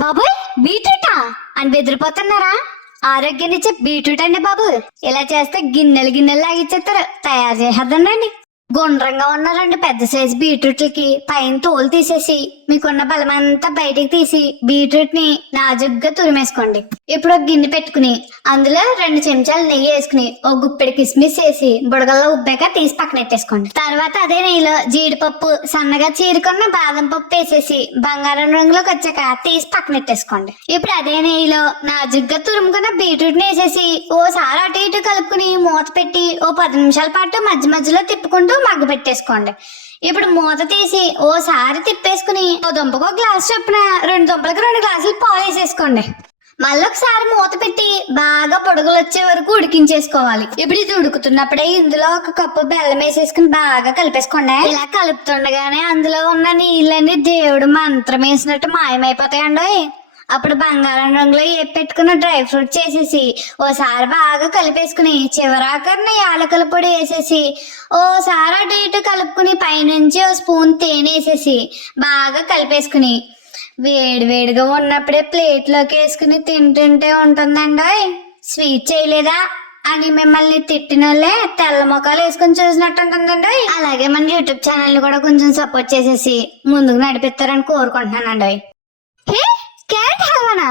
బాబోయ్ బీట్రూటా అని బెదిరిపోతున్నారా? ఆరోగ్యాన్నిచ్చే బీట్రూట్ అండి బాబు. ఇలా చేస్తే గిన్నెలు గిన్నెలు లాగిచ్చేస్తారు. తయారు చేసేద్దండి. గుండ్రంగా ఉన్న రెండు పెద్ద సైజు బీట్రూట్లకి పైన తోలు తీసేసి మీకున్న బలమంతా బయటికి తీసి బీట్రూట్ ని నాజుగ్గా తురిమేసుకోండి. ఇప్పుడు ఒక గిన్నె పెట్టుకుని అందులో 2 చెంచాలు నెయ్యి వేసుకుని ఒక గుప్పెడు కిస్మిస్ వేసి బుడగల్లో ఉబ్బాక తీసి పక్కన పెట్టేసుకోండి. తర్వాత అదే నెయ్యిలో జీడిపప్పు, సన్నగా చీరుకున్న బాదం పప్పు వేసేసి బంగారం రంగులోకి వచ్చాక తీసి పక్కన పెట్టేసుకోండి. ఇప్పుడు అదే నెయ్యిలో నాజుగ్గా తురుముకున్న బీట్రూట్ ని వేసేసి ఓసారి అటు ఇటు కలుపుకుని మూత పెట్టి ఓ 10 నిమిషాల పాటు మధ్య మధ్యలో తిప్పుకుంటూ మగ్గ పెట్టేసుకోండి. ఇప్పుడు మూత తీసి ఓసారి తిప్పేసుకుని ఓ దుంపకు ఒక గ్లాస్ చొప్పున 2 దుంపలకు 2 గ్లాసులు పాలు వేసేసుకోండి. మళ్ళీ ఒకసారి మూత పెట్టి బాగా పొడుగులు వచ్చే వరకు ఉడికించేసుకోవాలి. ఇప్పుడు ఇది ఉడుకుతున్నప్పుడే ఇందులో 1 కప్పు బెల్లం వేసేసుకుని బాగా కలిపేసుకోండి. ఇలా కలుపుతుండగానే అందులో ఉన్న నీళ్ళని దేవుడు మంత్రం వేసినట్టు మాయమైపోతాయండి. అప్పుడు బంగారం రంగులో పెట్టుకున్న డ్రై ఫ్రూట్ చేసేసి ఓసారి బాగా కలిపేసుకుని చివరాకర్ని యాలకుల పొడి వేసేసి ఓసారి అటు ఇటు కలుపుకుని పైనుంచి ఓ స్పూన్ తేనె వేసేసి బాగా కలిపేసుకుని వేడివేడిగా ఉన్నప్పుడే ప్లేట్లోకి వేసుకుని తింటుంటే ఉంటుందండి. స్వీట్ చేయలేదా అని మిమ్మల్ని తిట్టిన వాళ్ళే తెల్ల మొక్కలు వేసుకుని చూసినట్టు ఉంటుందండి. అలాగే మన యూట్యూబ్ ఛానల్ కూడా కొంచెం సపోర్ట్ చేసేసి ముందుకు నడిపిస్తారని కోరుకుంటున్నానండి. క్యారెట్ హల్వానా?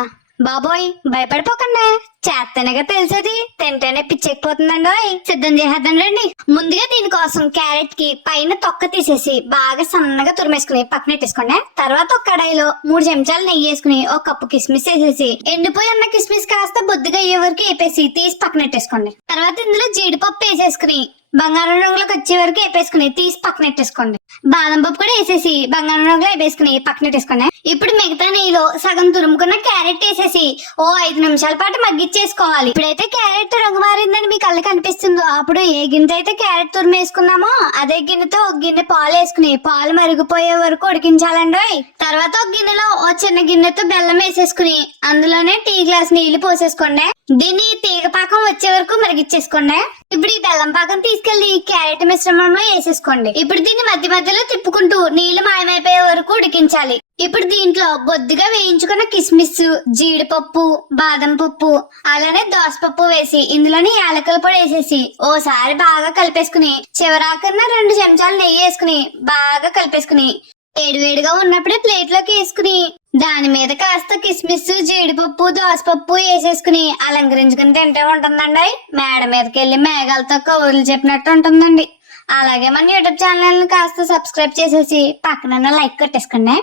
బాబోయ్ భయపడిపోకండి, చేస్తేనేగా తెలిసేది, తింటేనే పిచ్చెక్కిపోతుందండి. సిద్ధం చేసేద్దాం రండి. ముందుగా దీనికోసం క్యారెట్ కి పైన తొక్క తీసేసి బాగా సన్నగా తురిమేసుకుని పక్కన పెట్టేసుకోండి. తర్వాత ఒక కడాయిలో 3 చెంచాలు నెయ్యి వేసుకుని 1 కప్పు కిస్మిస్ వేసేసి ఎండిపోయి ఉన్న కిస్మిస్ కాస్త బొద్దుగా అయ్యే వరకు వేపేసి తీసి పక్కన పెట్టేసుకోండి. తర్వాత ఇందులో జీడిపప్పు వేసేసుకుని బంగారం రంగులోకి వచ్చే వరకు వేపేసుకుని తీసి పక్కన పెట్టేసుకోండి. బాదం పప్పు కూడా వేసేసి బంగారం రంగులో వేపేసుకుని పక్కన పెట్టేసుకోండి. ఇప్పుడు మిగతా నెయ్యిలో సగం తురుముకున్న క్యారెట్ వేసేసి ఓ 5 నిమిషాల పాటు మగ్గిచ్చేసుకోవాలి. ఇప్పుడైతే క్యారెట్ రంగు మారిందని మీ కళ్ళకి కనిపిస్తుందో అప్పుడు ఏ గిన్నెతో అయితే క్యారెట్ తురుము వేసుకున్నామో అదే గిన్నెతో ఒక గిన్నె పాలు వేసుకుని పాలు మరిగిపోయే వరకు ఉడికించాలండి. తర్వాత ఒక గిన్నెలో ఓ చిన్న గిన్నెతో బెల్లం వేసేసుకుని అందులోనే టీ గ్లాస్ నీళ్లు పోసేసుకోండి. దీన్ని తీగ పాకం వచ్చే వరకు మరిగిచ్చేసుకోండి. ఇప్పుడు ఈ బెల్లం పాకం తీసుకెళ్లి క్యారెట్ మిశ్రమంలో వేసేసుకోండి. ఇప్పుడు దీన్ని మధ్య మధ్యలో తిప్పుకుంటూ నీళ్లు మాయమైపోయే వరకు ఉడికించాలి. ఇప్పుడు దీంట్లో బొద్దుగా వేయించుకున్న కిస్మిస్, జీడిపప్పు, బాదం పప్పు అలానే దోసపప్పు వేసి ఇందులోని యాలకుల పొడి వేసేసి ఓసారి బాగా కలిపేసుకుని చివరాకన్నా 2 చెంచాలు నెయ్యి వేసుకుని బాగా కలిపేసుకుని వేడివేడిగా ఉన్నప్పుడే ప్లేట్ లోకి వేసుకుని దాని మీద కాస్త కిస్మిస్, జీడిపప్పు, దోసపప్పు వేసేసుకుని అలంకరించుకుని తింటే ఉంటుందండి. మేడ మీదకి వెళ్ళి మేఘాలతో కౌరులు చెప్పినట్టు ఉంటుందండి. అలాగే మన యూట్యూబ్ ఛానల్ కాస్త సబ్స్క్రైబ్ చేసేసి పక్కన లైక్ కొట్టేసుకోండి.